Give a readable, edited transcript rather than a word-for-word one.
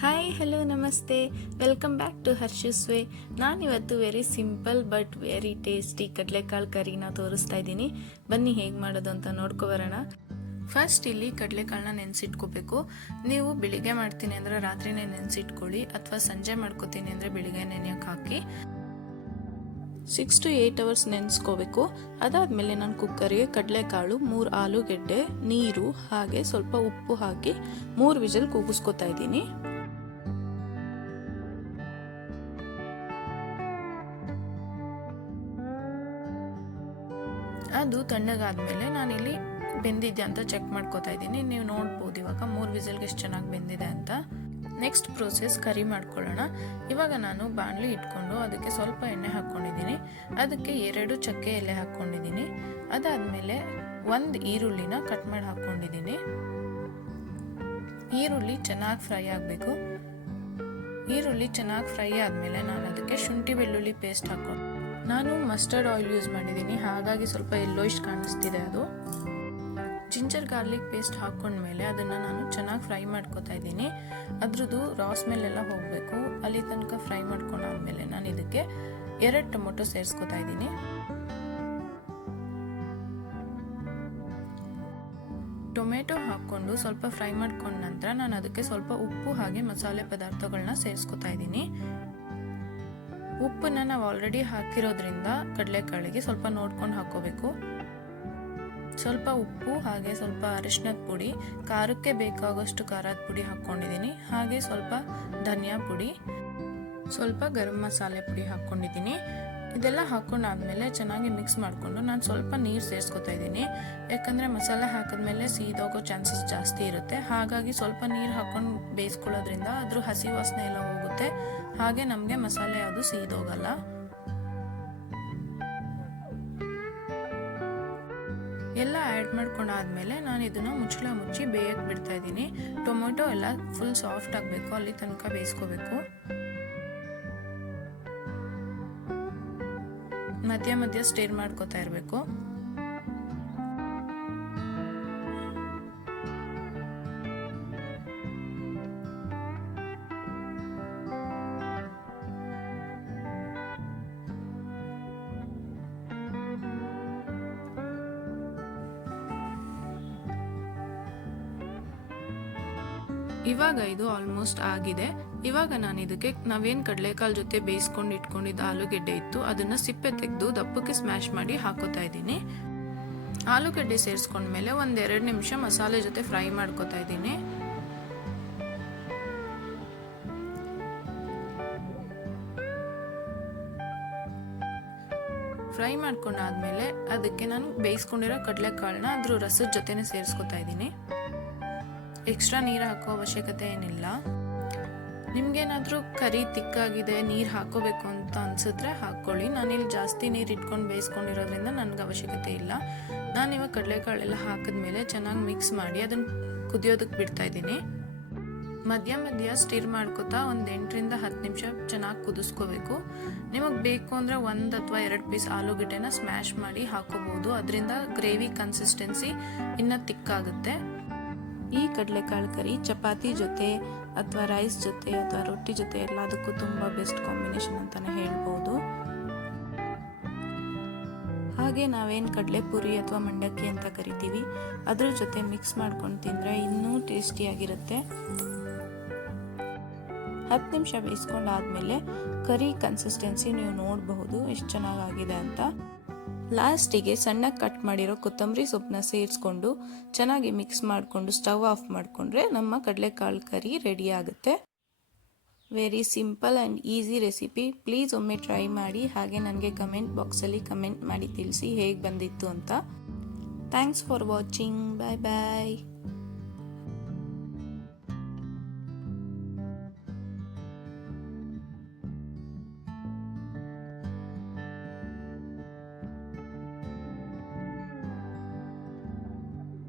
Hi hello ನಮಸ್ತೆ, welcome back to ಹರ್ಷಸ್ way. ನಾನಿವತ್ತು very simple but very tasty ಕಡಲೆಕಾಳು ಕರಿನ ತೋರಿಸ್ತಾ ಇದ್ದೀನಿ. ಬನ್ನಿ ಹೇಗೆ ಮಾಡೋದು ಅಂತ ನೋಡ್ಕೊಬರೋಣ. ಫಸ್ಟ್ ಇಲ್ಲಿ ಕಡಲೆಕಾಳನ್ನ ನೆನೆಸಿಟ್ಕೋಬೇಕು. ನೀವು ಬೆಳಿಗ್ಗೆ ಮಾಡ್ತೀನಿ ಅಂದರೆ ರಾತ್ರಿನೇ ನೆನೆಸಿಟ್ಕೊಳ್ಳಿ, ಅಥವಾ ಸಂಜೆ ಮಾಡ್ಕೋತೀನಿ ಅಂದರೆ ಬೆಳಿಗ್ಗೆ ನೆನೆಯೋಕೆ ಹಾಕಿ 6 to 8 hours ನೆನೆಸ್ಕೋಬೇಕು. ಅದಾದಮೇಲೆ ನಾನು ಕುಕ್ಕರ್ಗೆ ಕಡಲೆಕಾಳು, 3 ಆಲೂಗೆಡ್ಡೆ, ನೀರು ಹಾಗೆ ಸ್ವಲ್ಪ ಉಪ್ಪು ಹಾಕಿ 3 ವಿಜಲ್ ಕೂಗಿಸ್ಕೊತಾ ಇದ್ದೀನಿ. ಅದು ತಣ್ಣಗಾದ್ಮೇಲೆ ನಾನಿಲ್ಲಿ ಬೆಂದಿದೆ ಅಂತ ಚೆಕ್ ಮಾಡ್ಕೋತಾ ಇದ್ದೀನಿ. ನೀವು ನೋಡ್ಬೋದು ಇವಾಗ 3 ವಿಸಲ್ಗೆ ಎಷ್ಟು ಚೆನ್ನಾಗಿ ಬೆಂದಿದೆ ಅಂತ. ನೆಕ್ಸ್ಟ್ ಪ್ರೋಸೆಸ್ ಕರಿ ಮಾಡ್ಕೊಳ್ಳೋಣ. ಇವಾಗ ನಾನು ಬಾಣಲಿ ಇಟ್ಕೊಂಡು ಅದಕ್ಕೆ ಸ್ವಲ್ಪ ಎಣ್ಣೆ ಹಾಕ್ಕೊಂಡಿದ್ದೀನಿ. ಅದಕ್ಕೆ 2 ಚಕ್ಕೆ ಎಲೆ ಹಾಕ್ಕೊಂಡಿದ್ದೀನಿ. ಅದಾದಮೇಲೆ 1 ಈರುಳ್ಳಿನ ಕಟ್ ಮಾಡಿ ಹಾಕ್ಕೊಂಡಿದ್ದೀನಿ. ಈರುಳ್ಳಿ ಚೆನ್ನಾಗಿ ಫ್ರೈ ಆಗಬೇಕು. ಈರುಳ್ಳಿ ಚೆನ್ನಾಗಿ ಫ್ರೈ ಆದಮೇಲೆ ನಾನು ಅದಕ್ಕೆ ಶುಂಠಿ ಬೆಳ್ಳುಳ್ಳಿ ಪೇಸ್ಟ್ ಹಾಕ್ಕೊಂಡು, ನಾನು ಮಸ್ಟರ್ಡ್ ಆಯಿಲ್ ಯೂಸ್ ಮಾಡಿದ್ದೀನಿ, ಹಾಗಾಗಿ ಸ್ವಲ್ಪ ಯೆಲ್ಲೋಯಿಶ್ ಕಾಣಿಸ್ತಿದೆ ಅದು. ಜಿಂಜರ್ ಗಾರ್ಲಿಕ್ ಪೇಸ್ಟ್ ಹಾಕ್ಕೊಂಡ್ಮೇಲೆ ಅದನ್ನು ನಾನು ಚೆನ್ನಾಗಿ ಫ್ರೈ ಮಾಡ್ಕೊತಾ ಇದ್ದೀನಿ. ಅದ್ರದ್ದು ರಾ ಸ್ಮೆಲ್ ಎಲ್ಲ ಹೋಗಬೇಕು. ಅಲ್ಲಿ ತನಕ ಫ್ರೈ ಮಾಡ್ಕೊಂಡಾದ್ಮೇಲೆ ನಾನು ಇದಕ್ಕೆ 2 ಟೊಮೊಟೊ ಸೇರಿಸ್ಕೊತಾ ಇದ್ದೀನಿ. ಟೊಮೆಟೊ ಹಾಕ್ಕೊಂಡು ಸ್ವಲ್ಪ ಫ್ರೈ ಮಾಡ್ಕೊಂಡ ನಂತರ ನಾನು ಅದಕ್ಕೆ ಸ್ವಲ್ಪ ಉಪ್ಪು ಹಾಗೆ ಮಸಾಲೆ ಪದಾರ್ಥಗಳನ್ನ ಸೇರಿಸ್ಕೊತಾ ಇದ್ದೀನಿ. ಉಪ್ಪನ್ನ ನಾವು ಆಲ್ರೆಡಿ ಹಾಕಿರೋದ್ರಿಂದ ಕಡಲೆಕಾಳಿಗೆ ಸ್ವಲ್ಪ ನೋಡ್ಕೊಂಡು ಹಾಕೋಬೇಕು. ಸ್ವಲ್ಪ ಉಪ್ಪು ಹಾಗೆ ಸ್ವಲ್ಪ ಅರಿಶಿನದ ಪುಡಿ, ಖಾರಕ್ಕೆ ಬೇಕಾಗೋಷ್ಟು ಖಾರದ ಪುಡಿ ಹಾಕ್ಕೊಂಡಿದ್ದೀನಿ. ಹಾಗೆ ಸ್ವಲ್ಪ ಧನಿಯಾ ಪುಡಿ, ಸ್ವಲ್ಪ ಗರಂ ಮಸಾಲೆ ಪುಡಿ ಹಾಕ್ಕೊಂಡಿದ್ದೀನಿ. ಇದೆಲ್ಲ ಹಾಕ್ಕೊಂಡಾದ್ಮೇಲೆ ಚೆನ್ನಾಗಿ ಮಿಕ್ಸ್ ಮಾಡಿಕೊಂಡು ನಾನು ಸ್ವಲ್ಪ ನೀರು ಸೇರಿಸ್ಕೊತಾ ಇದ್ದೀನಿ. ಯಾಕಂದರೆ ಮಸಾಲೆ ಹಾಕಿದ್ಮೇಲೆ ಸೀದೋಗೋ ಚಾನ್ಸಸ್ ಜಾಸ್ತಿ ಇರುತ್ತೆ. ಹಾಗಾಗಿ ಸ್ವಲ್ಪ ನೀರು ಹಾಕ್ಕೊಂಡು ಬೇಯಿಸ್ಕೊಳ್ಳೋದ್ರಿಂದ ಅದ್ರ ಹಸಿ ವಾಸನೆ ಎಲ್ಲ ಹೋಗುತ್ತೆ. ಹಾಗೆ ನಮಗೆ ಮಸಾಲೆ ಯಾವುದು ಸೀದೋಗಲ್ಲ. ಎಲ್ಲ ಆ್ಯಡ್ ಮಾಡ್ಕೊಂಡಾದ್ಮೇಲೆ ನಾನು ಇದನ್ನು ಮುಚ್ಚಿ ಬೇಯಕ್ಕೆ ಬಿಡ್ತಾ ಇದ್ದೀನಿ. ಟೊಮೊಟೊ ಎಲ್ಲ ಫುಲ್ ಸಾಫ್ಟ್ ಆಗಬೇಕು, ಅಲ್ಲಿ ತನಕ ಬೇಯಿಸ್ಕೋಬೇಕು. ಮಧ್ಯ ಸ್ಟೇರ್ ಮಾಡ್ಕೋತಾ ಇರಬೇಕು. ಇವಾಗ ಇದು ಆಲ್ಮೋಸ್ಟ್ ಆಗಿದೆ. ಇವಾಗ ನಾನು ಇದಕ್ಕೆ ನಾವೇನು ಕಡಲೆಕಾಳು ಜೊತೆ ಬೇಯಿಸ್ಕೊಂಡು ಇಟ್ಕೊಂಡಿದ್ದ ಆಲೂಗೆಡ್ಡೆ ಇತ್ತು, ಅದನ್ನ ಸಿಪ್ಪೆ ತೆಗೆದು ದಪ್ಪಕ್ಕೆ ಸ್ಮ್ಯಾಶ್ ಮಾಡಿ ಹಾಕೋತಾ ಇದ್ದೀನಿ. ಆಲೂಗೆಡ್ಡೆ ಸೇರಿಸ್ಕೊಂಡ್ಮೇಲೆ 1-2 ನಿಮಿಷ ಮಸಾಲೆ ಜೊತೆ ಫ್ರೈ ಮಾಡ್ಕೋತಾ ಇದ್ದೀನಿ. ಫ್ರೈ ಮಾಡ್ಕೊಂಡಾದ್ಮೇಲೆ ಅದಕ್ಕೆ ನಾನು ಬೇಯಿಸ್ಕೊಂಡಿರೋ ಕಡಲೆಕಾಳನ್ನ ಅದ್ರ ರಸದ ಜೊತೆನೆ ಸೇರಿಸ್ಕೊತಾ ಇದ್ದೀನಿ. ಎಕ್ಸ್ಟ್ರಾ ನೀರು ಹಾಕೋ ಅವಶ್ಯಕತೆ ಏನಿಲ್ಲ. ನಿಮ್ಗೇನಾದರೂ ಕರಿ ತಿಕ್ಕಾಗಿದೆ, ನೀರು ಹಾಕೋಬೇಕು ಅಂತ ಅನ್ಸಿದ್ರೆ ಹಾಕ್ಕೊಳ್ಳಿ. ನಾನಿಲ್ಲಿ ಜಾಸ್ತಿ ನೀರು ಇಟ್ಕೊಂಡು ಬೇಯಿಸ್ಕೊಂಡಿರೋದ್ರಿಂದ ನನಗೆ ಅವಶ್ಯಕತೆ ಇಲ್ಲ. ನಾನಿವಾಗ ಕಡಲೆಕಾಳೆಲ್ಲ ಹಾಕಿದ್ಮೇಲೆ ಚೆನ್ನಾಗಿ ಮಿಕ್ಸ್ ಮಾಡಿ ಅದನ್ನು ಕುದಿಯೋದಕ್ಕೆ ಬಿಡ್ತಾ ಇದ್ದೀನಿ. ಮಧ್ಯ ಸ್ಟಿರ್ ಮಾಡ್ಕೋತಾ 8ರಿಂದ 10 ನಿಮಿಷ ಚೆನ್ನಾಗಿ ಕುದಿಸ್ಕೋಬೇಕು. ನಿಮಗೆ ಬೇಕು ಅಂದರೆ 1 ಅಥವಾ 2 ಪೀಸ್ ಆಲೂಗೆಡ್ಡೆನ ಸ್ಮ್ಯಾಶ್ ಮಾಡಿ ಹಾಕೋಬಹುದು. ಅದರಿಂದ ಗ್ರೇವಿ ಕನ್ಸಿಸ್ಟೆನ್ಸಿ ಇನ್ನೂ ತಿಕ್ಕಾಗುತ್ತೆ. ಈ ಕಡಲೆಕಾಳು ಕರಿ ಚಪಾತಿ ಜೊತೆ ಅಥವಾ ರೈಸ್ ಜೊತೆ ಅಥವಾ ರೊಟ್ಟಿ ಜೊತೆ ಎಲ್ಲದಕ್ಕೂ ತುಂಬ ಬೆಸ್ಟ್ ಕಾಂಬಿನೇಷನ್ ಅಂತಲೇ ಹೇಳ್ಬೋದು. ಹಾಗೆ ನಾವೇನು ಕಡಲೆ ಪುರಿ ಅಥವಾ ಮಂಡಕ್ಕಿ ಅಂತ ಕರಿತೀವಿ, ಅದ್ರ ಜೊತೆ ಮಿಕ್ಸ್ ಮಾಡ್ಕೊಂಡು ತಿಂದರೆ ಇನ್ನೂ ಟೇಸ್ಟಿಯಾಗಿರುತ್ತೆ. 10 ನಿಮಿಷ ಬೇಯಿಸ್ಕೊಂಡಾದ್ಮೇಲೆ ಕರಿ ಕನ್ಸಿಸ್ಟೆನ್ಸಿ ನೀವು ನೋಡಬಹುದು ಎಷ್ಟು ಚೆನ್ನಾಗಾಗಿದೆ ಅಂತ. ಲಾಸ್ಟಿಗೆ ಸಣ್ಣಗೆ ಕಟ್ ಮಾಡಿರೋ ಕೊತ್ತಂಬರಿ ಸೊಪ್ಪನ್ನ ಸೇರಿಸ್ಕೊಂಡು ಚೆನ್ನಾಗಿ ಮಿಕ್ಸ್ ಮಾಡಿಕೊಂಡು ಸ್ಟವ್ ಆಫ್ ಮಾಡಿಕೊಂಡ್ರೆ ನಮ್ಮ ಕಡಲೆಕಾಳು ಕರಿ ರೆಡಿ ಆಗುತ್ತೆ. Very simple and easy recipe. Please ಒಮ್ಮೆ ಟ್ರೈ ಮಾಡಿ. ಹಾಗೆ ನನಗೆ ಕಮೆಂಟ್ ಬಾಕ್ಸಲ್ಲಿ ಕಮೆಂಟ್ ಮಾಡಿ ತಿಳಿಸಿ ಹೇಗೆ ಬಂದಿತ್ತು ಅಂತ. Thanks for watching. Bye bye.